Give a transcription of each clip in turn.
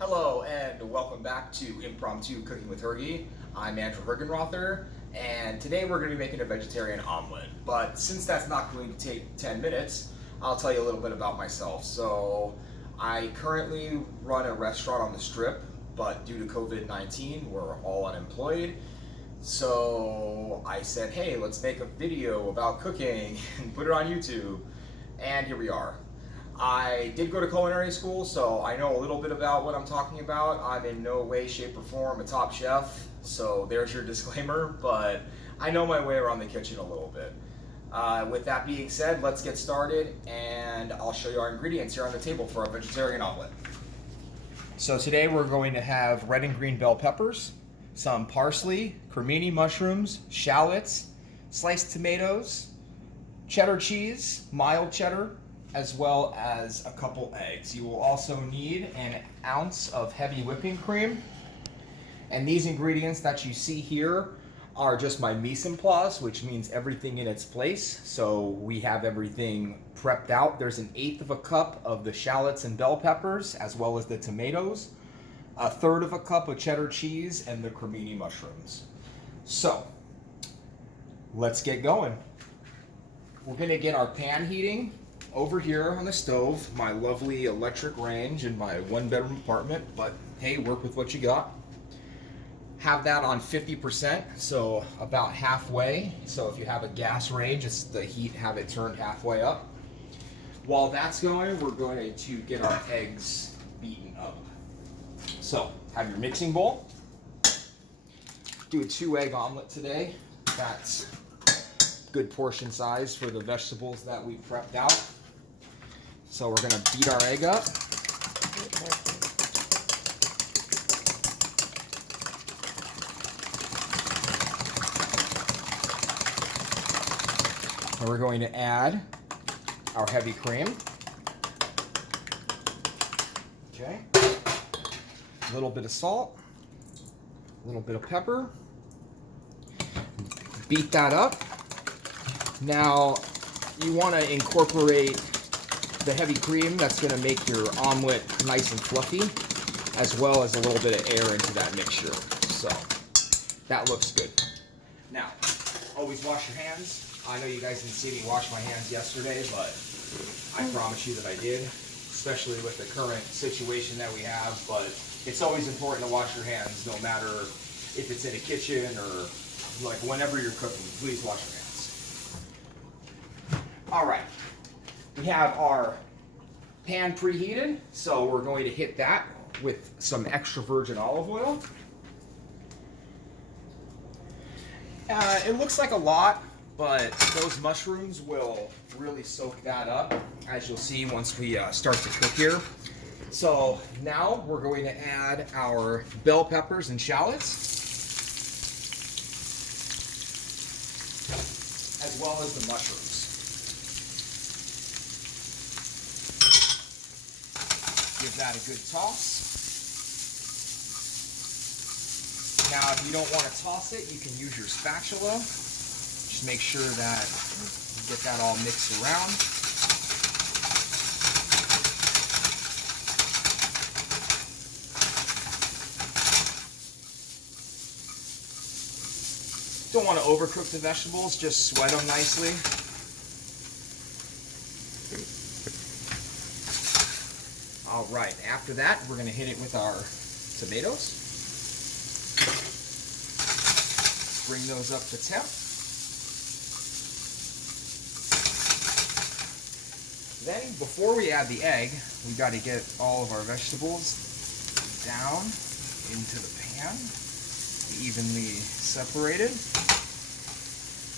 Hello and welcome back to Impromptu Cooking with Hergy. I'm Andrew Hergenrother, and today we're going to be making a vegetarian omelet. But since that's not going to take 10 minutes, I'll tell you a little bit about myself. So I currently run a restaurant on the Strip, but due to COVID-19, we're all unemployed. So I said, hey, let's make a video about cooking and put it on YouTube. And here we are. I did go to culinary school, so I know a little bit about what I'm talking about. I'm in no way, shape, or form a top chef, so there's your disclaimer, but I know my way around the kitchen a little bit. With that being said, let's get started, and I'll show you our ingredients here on the table for our vegetarian omelet. So today we're going to have red and green bell peppers, some parsley, crimini mushrooms, shallots, sliced tomatoes, cheddar cheese, mild cheddar, as well as a couple eggs. You will also need an ounce of heavy whipping cream. And these ingredients that you see here are just my mise en place, which means everything in its place. So we have everything prepped out. There's 1/8 of a cup of the shallots and bell peppers, as well as the tomatoes, 1/3 of a cup of cheddar cheese, and the crimini mushrooms. So let's get going. We're gonna get our pan heating over here on the stove, my lovely electric range in my 1-bedroom apartment, but hey, work with what you got. Have that on 50%, so about halfway. So if you have a gas range, it's the heat, have it turned halfway up. While that's going, we're going to get our eggs beaten up. So have your mixing bowl. Do a 2-egg omelet today. That's good portion size for the vegetables that we prepped out. So we're gonna beat our egg up. And we're going to add our heavy cream. Okay. A little bit of salt, a little bit of pepper. Beat that up. Now you want to incorporate the heavy cream. That's going to make your omelet nice and fluffy, as well as a little bit of air into that mixture. So that looks good. Now, always wash your hands. I know you guys didn't see me wash my hands yesterday, but I promise you that I did, especially with the current situation that we have. But it's always important to wash your hands, no matter if it's in a kitchen or like whenever you're cooking. Please wash your hands. All right. We have our pan preheated, so we're going to hit that with some extra virgin olive oil. It looks like a lot, but those mushrooms will really soak that up, as you'll see once we start to cook here. So now we're going to add our bell peppers and shallots, as well as the mushrooms. Give that a good toss. Now, if you don't want to toss it, you can use your spatula. Just make sure that you get that all mixed around. Don't want to overcook the vegetables, just sweat them nicely. All right, after that, we're going to hit it with our tomatoes. Bring those up to temp. Then, before we add the egg, we got to get all of our vegetables down into the pan, evenly separated.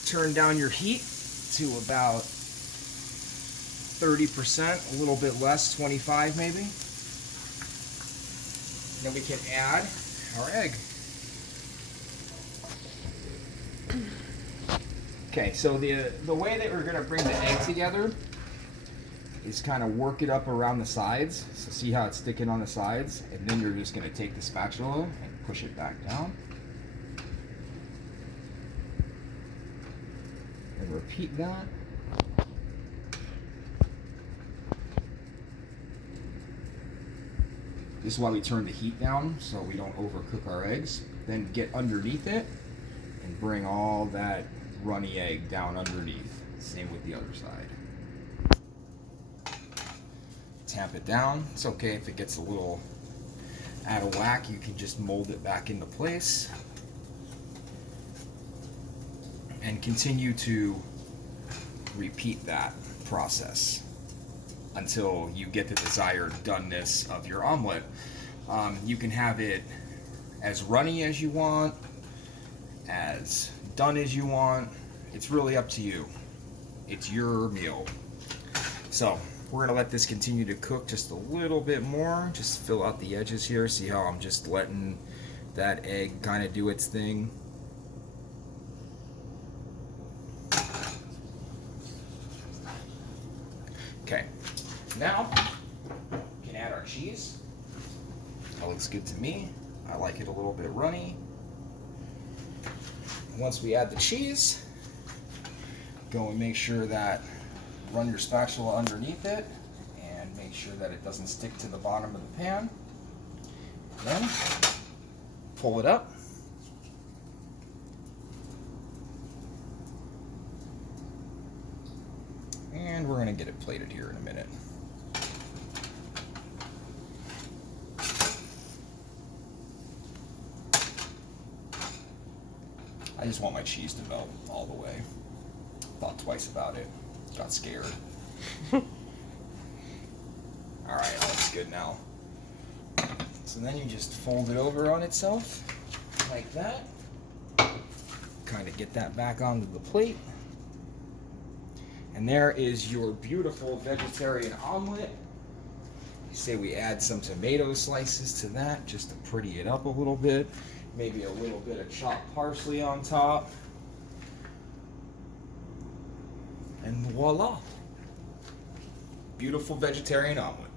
Turn down your heat to about 30%, a little bit less, 25 maybe. Then we can add our egg. Okay, so the way that we're going to bring the egg together is kind of work it up around the sides. So see how it's sticking on the sides? And then you're just going to take the spatula and push it back down. And repeat that. This is why we turn the heat down so we don't overcook our eggs. Then get underneath it and bring all that runny egg down underneath. Same with the other side. Tamp it down. It's okay if it gets a little out of whack, you can just mold it back into place. And continue to repeat that process until you get the desired doneness of your omelet. You can have it as runny as you want, as done as you want. It's really up to you. It's your meal. So we're gonna let this continue to cook just a little bit more. Just fill out the edges here. See how I'm just letting that egg kind of do its thing. Okay, now we can add our cheese. That looks good to me. I like it a little bit runny. Once we add the cheese, go and make sure that run your spatula underneath it and make sure that it doesn't stick to the bottom of the pan. Then pull it up. And we're going to get it plated here in a minute. I just want my cheese to melt all the way. Thought twice about it. Got scared. Alright, that looks good now. So then you just fold it over on itself, like that. Kind of get that back onto the plate. And there is your beautiful vegetarian omelet. You say we add some tomato slices to that just to pretty it up a little bit. Maybe a little bit of chopped parsley on top. And voila. Beautiful vegetarian omelet.